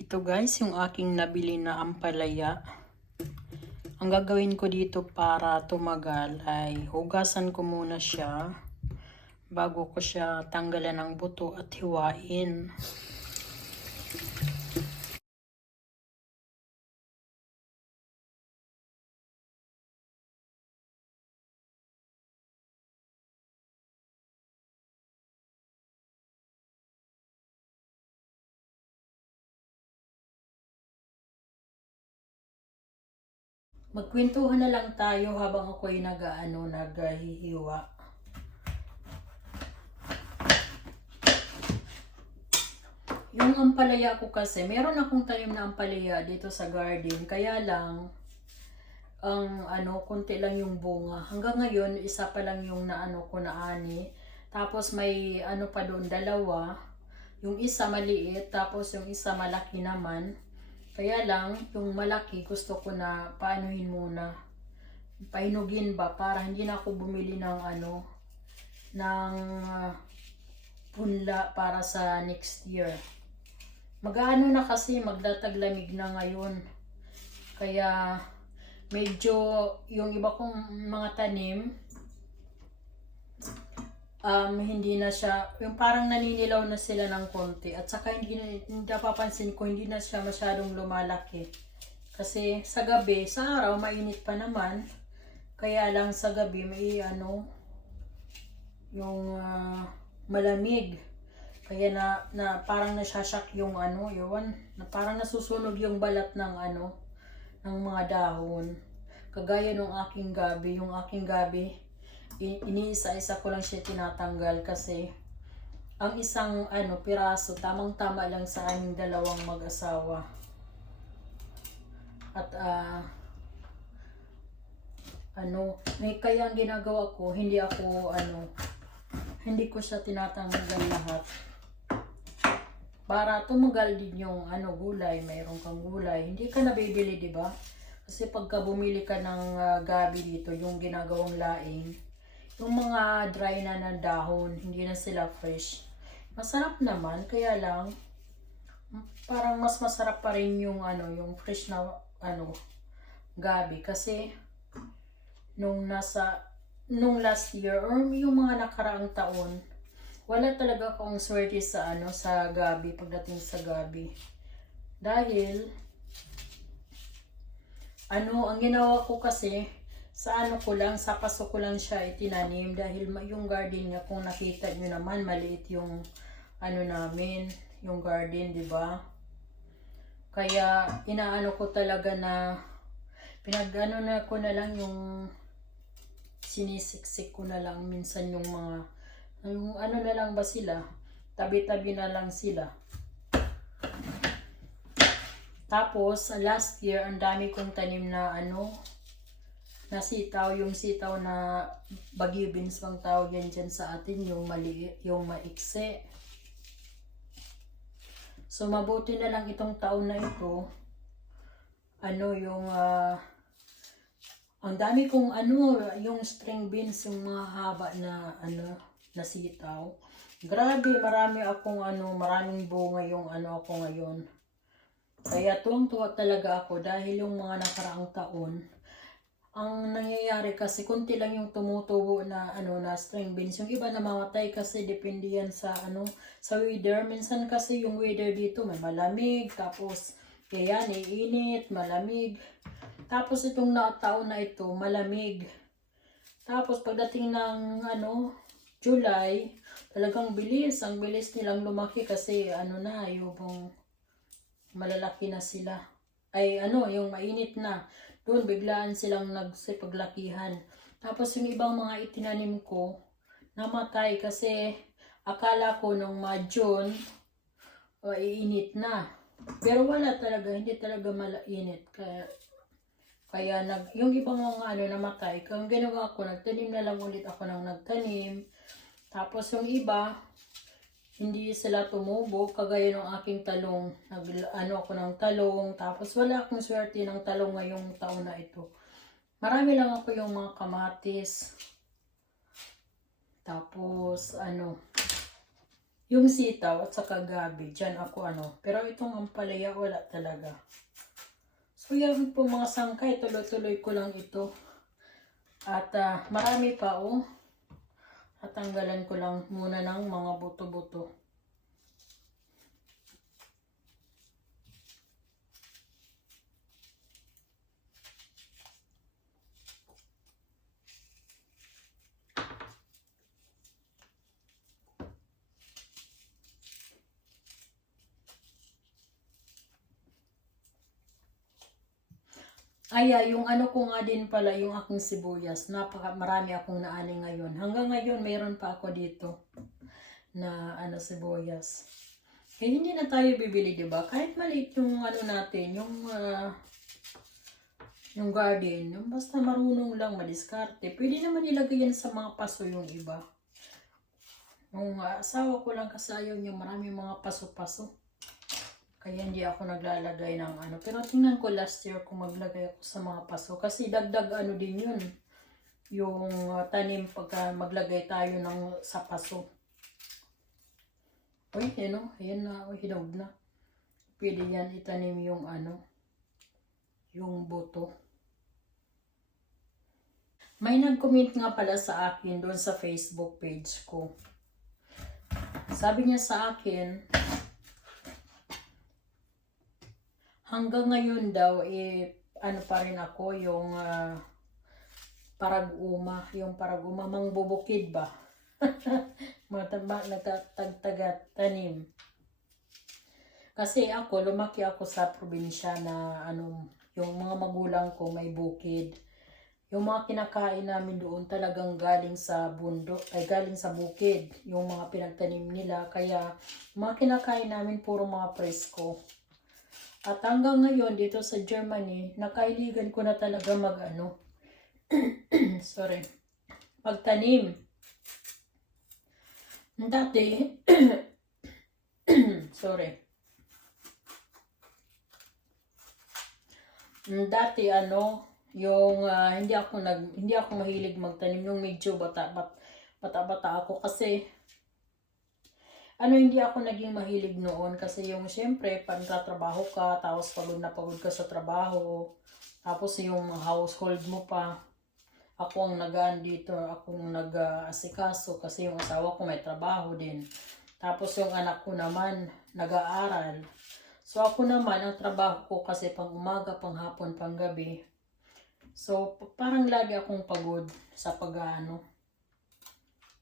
Ito guys, yung aking nabili na ampalaya. Ang gagawin ko dito para tumagal ay hugasan ko muna siya bago ko siya tanggalan ng buto at hiwain. Magkwentuhan na lang tayo habang ako'y naghihiwa. Yung ampalaya ko kasi, meron akong tanim na ampalaya dito sa garden. Kaya lang, konti lang yung bunga. Hanggang ngayon, isa pa lang yung ko na ani. Tapos may pa doon, dalawa. Yung isa maliit, tapos yung isa malaki naman. Kaya lang, yung malaki gusto ko na paanuhin muna. Painugin ba para hindi na ako bumili ng punla para sa next year. Mag-aano na kasi, magdataglamig na ngayon. Kaya medyo yung iba kong mga tanim hindi na siya, yung parang naninilaw na sila ng konti. At saka hindi napapansin ko, hindi na siya masyadong lumalaki. Kasi sa gabi, sa araw, mainit pa naman. Kaya lang sa gabi, may yung malamig. Kaya na parang nasasyak yung yun, na parang nasusunog yung balat ng ng mga dahon. Kagaya nung aking gabi, iniisa-isa ko lang siya tinatanggal kasi ang isang piraso tamang-tama lang sa aming dalawang mag-asawa. At kaya ang ginagawa ko, hindi ko siya tinatanggal lahat. Para tumagal din yung gulay, mayroon kang gulay. Hindi ka nabibili, di ba? Kasi pagka bumili ka ng gabi dito, yung ginagawang laing, yung mga dry na ng dahon, hindi na sila fresh. Masarap naman, kaya lang parang mas masarap pa rin yung yung fresh na gabi kasi nung last year or yung mga nakaraang taon, wala talaga akong swerte sa sa gabi, pagdating sa gabi. Dahil ang ginawa ko kasi sa sa paso ko lang siya itinanim dahil yung garden niya, kung nakita niyo naman, maliit yung namin, yung garden, di ba? Kaya inaano ko talaga na na ko na lang yung sinisiksik ko na lang minsan yung mga yung na lang ba sila, tabi-tabi na lang sila. Tapos last year ang dami kong tanim na na sitaw, yung sitaw na Baguio beans bang tawag yan dyan sa atin, yung maliit, yung maikse. So mabuti na lang itong taon na ito, yung ang dami kong yung string beans, yung mga haba na na sitaw. Grabe, maraming bunga yung ako ngayon. Kaya tuwang-tuwa talaga ako dahil yung mga nakaraang taon, ang nangyayari kasi konti lang yung tumutubo na na string beans. Yung iba namamatay kasi depende yan sa sa weather. Minsan kasi yung weather dito may malamig, tapos kaya iinit, malamig. Tapos itong taon na ito, malamig. Tapos pagdating ng July, talagang ang bilis nilang lumaki kasi yung malalaki na sila. Ay yung mainit na. Doon biglaan silang nagsipaglakihan. Tapos yung ibang mga itinanim ko, namatay kasi akala ko nung June, iinit na. Pero wala talaga, hindi talaga mainit. Kaya yung ibang mga namatay, kung ginawa ko, nagtanim na lang ulit ako ng nagtanim. Tapos yung iba, hindi sila tumubo, kagaya ng aking talong. Ako ng talong, tapos wala akong swerte ng talong ngayong taon na ito. Marami lang ako yung mga kamatis. Tapos Yung sitaw at saka gabi, dyan ako Pero itong ampalaya, wala talaga. So yan po mga sangkay, tuloy-tuloy ko lang ito. At marami pa Tatanggalan ko lang muna ng mga buto-buto. Yung ko nga din pala, yung aking sibuyas. Marami akong naani ngayon. Hanggang ngayon, mayroon pa ako dito na sibuyas. Hindi na tayo bibili, di ba? Kahit maliit yung natin, yung garden, yung basta marunong lang madiskarte. Pwede naman ilagay yan sa mga paso yung iba. Yung asawa ko lang kasi ayaw niya marami mga paso-paso. Kaya hindi ako naglalagay ng Pero tingnan ko last year kung maglagay ako sa mga paso. Kasi dagdag din yun. Yung tanim pagka maglagay tayo sa paso. Uy, ayan na. Hinog na. Pwede yan itanim yung yung buto. May nag-comment nga pala sa akin doon sa Facebook page ko. Sabi niya sa akin, hanggang ngayon daw, pa rin ako yung parag-uma. Yung parag-uma, mangbubukid ba? Nagtagtagat-tanim. Kasi lumaki ako sa probinsya na yung mga magulang ko may bukid. Yung mga kinakain namin doon talagang galing sa bundok, galing sa bukid. Yung mga pinagtanim nila. Kaya, mga kinakain namin puro mga presko. At hanggang ngayon, dito sa Germany, nakailigan ko na talaga magtanim. Dati, Dati yung hindi ako mahilig magtanim yung medyo bata ako kasi hindi ako naging mahilig noon kasi yung syempre pag nagtatrabaho ka tapos pagod ka sa trabaho tapos yung household mo pa ako ang dito akong nag-aasikaso kasi yung asawa ko may trabaho din tapos yung anak ko naman nag-aaral so ako naman ang trabaho ko kasi pang umaga, pang hapon, pang gabi so parang lagi akong pagod sa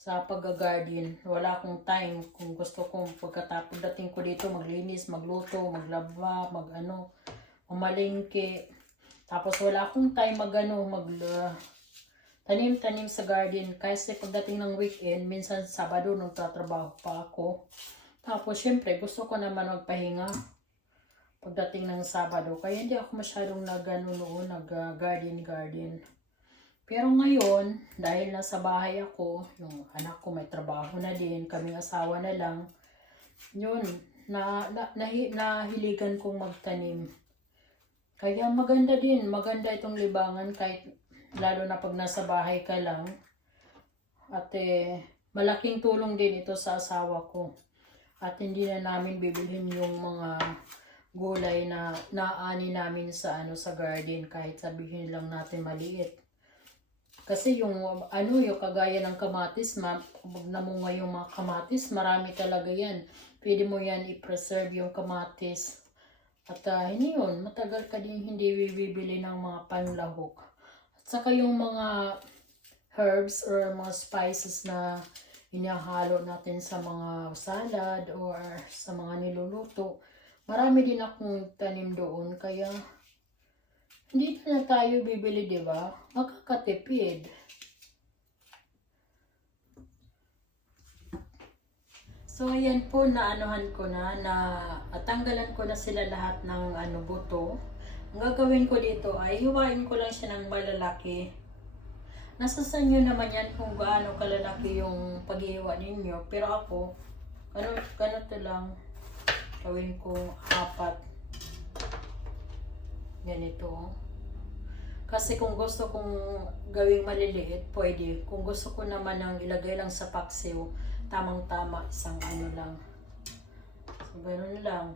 sa pag-garden. Wala akong time kung gusto kong pagkatapos dating ko dito maglinis, magluto, maglaba, umalingke. Tapos wala akong time tanim-tanim sa garden kasi pagdating ng weekend, minsan Sabado nagtatrabaho pa ako. Tapos syempre gusto ko naman magpahinga pagdating ng Sabado. Kaya hindi ako masyadong nag-garden. Pero ngayon, dahil nasa bahay ako, yung anak ko may trabaho na din, kaming asawa na lang, yun, nahiligan kong magtanim. Kaya maganda itong libangan kahit lalo na pag nasa bahay ka lang. At malaking tulong din ito sa asawa ko. At hindi na namin bibilhin yung mga gulay na naani namin sa garden kahit sabihin lang natin maliit. Kasi yung kagaya ng kamatis, namunga yung mga kamatis, marami talaga yan. Pwede mo yan i-preserve yung kamatis. At hindi yun, matagal ka din hindi bibili ng mga panlahok. At saka yung mga herbs or mga spices na inahalo natin sa mga salad or sa mga niluluto. Marami din akong tanim doon, kaya hindi na tayo bibili, di ba? Makakatipid. So, ayan po, naanohan ko na tanggalan ko na sila lahat ng buto. Ang gagawin ko dito ay hiwain ko lang siya ng malalaki. Nasa sa inyo naman yan kung gaano kalalaki yung paghihiwa ninyo. Pero ako, ganito lang. Gawin ko 4. Ganito. Kasi kung gusto kong gawing maliliit, pwede. Kung gusto ko naman ang ilagay lang sa paksiw, tamang-tama, isang ano lang. So, ganun lang.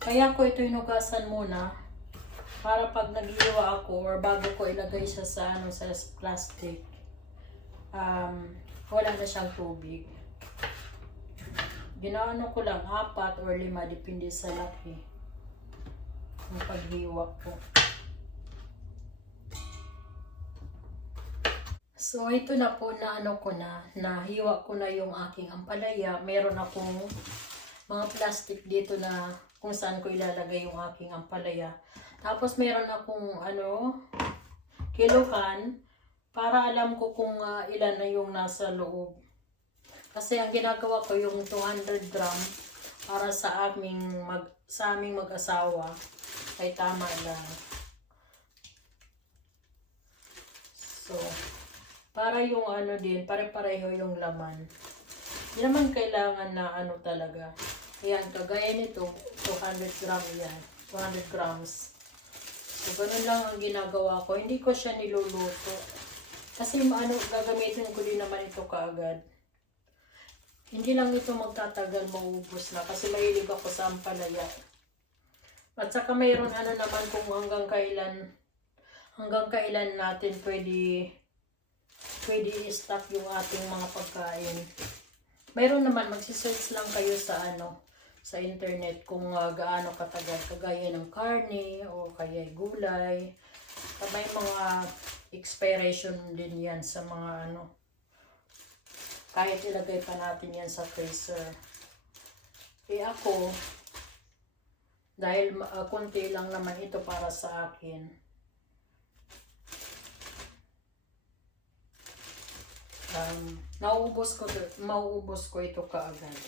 Kaya ko ito hinugasan muna para pag nag-iwa ako or bago ko ilagay siya sa ano sa plastic, wala na siyang tubig. Ginaano ko lang 4 or 5, depende sa laki ng paghiwa ko. So ito na po na ano ko na, nahiwa ko na yung aking ampalaya. Meron akong mga plastic dito na kung saan ko ilalagay yung aking ampalaya. Tapos meron akong ano, kiluhan para alam ko kung ilan na yung nasa loob. Kasi ang ginagawa ko yung 200 gram para sa aming mag-asawa ay tama lang. So, para yung ano din, pare-pareho yung laman. Hindi naman kailangan na ano talaga. Ayan, kagaya nito, 200 gram yan. 200 grams. So, ganun lang ang ginagawa ko. Hindi ko siya niluluto. Kasi ano, gagamitin ko din naman ito kaagad. Hindi lang ito magtatagal, maubos na. Kasi mahilig ako sa ampalaya. At saka mayroon ano naman kung hanggang kailan natin pwede i-stock yung ating mga pagkain. Mayroon naman, magsisearch lang kayo sa ano, sa internet kung gaano katagal, kagaya ng karne o kaya gulay. May mga expiration din yan sa mga ano, kahit ilagay pa natin yan sa freezer. Ako, dahil konti lang naman ito para sa akin, mauubos ko ito kaagad.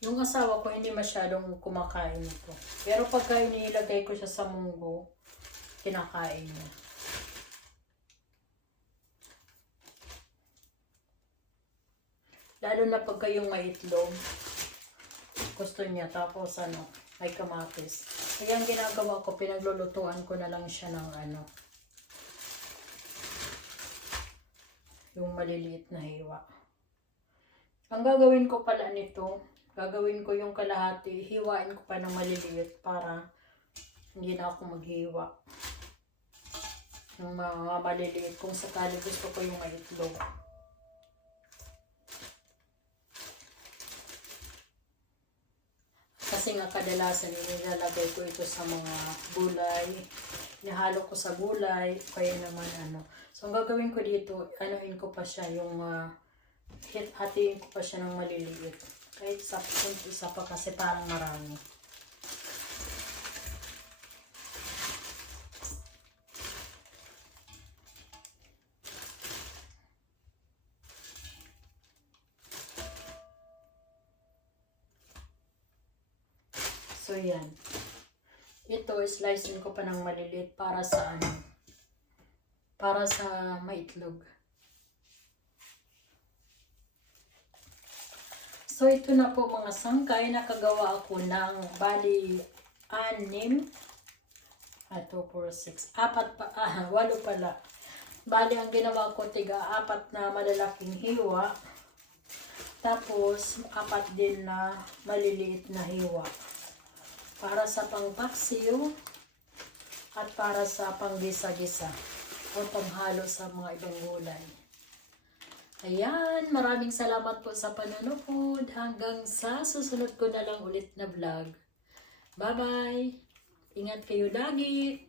Yung asawa ko hindi masyadong kumakain ito. Pero pagka inilagay ko siya sa munggo, kinakain niya. Lalo na pagka yung may itlog, gusto niya. Tapos ano, may kamatis. Kaya ang ginagawa ko, pinaglulutuan ko na lang siya ng ano, yung maliliit na hiwa. Ang gagawin ko pala nito, gagawin ko yung kalahati, hiwain ko pa ng maliliit para hindi na ako maghiwa. Yung mga maliliit, kung sakali gusto ko yung may itlog. Kasi nga kadalasan nilalagay ko ito sa mga gulay. Nihalo ko sa gulay, kaya naman ano. So ang gagawin ko dito, anuhin ko pa siya yung hatiin ko pa siya ng maliliit. Kahit isa pa kasi parang marami. So yan. Ito, slicein ko pa ng maliliit para sa ano? Para sa maitlog. So ito na po mga sangkay, nakagawa ako ng bali 6. 2, 4, 6. 8 pala. Bali ang ginawa ko, 4 na malalaking hiwa. Tapos 4 din na maliliit na hiwa. Para sa pangpaksiw at para sa panggisa-gisa o panghalo sa mga ibang gulay. Ayan, maraming salamat po sa panonood. Hanggang sa susunod ko na lang ulit na vlog. Bye-bye! Ingat kayo lagi!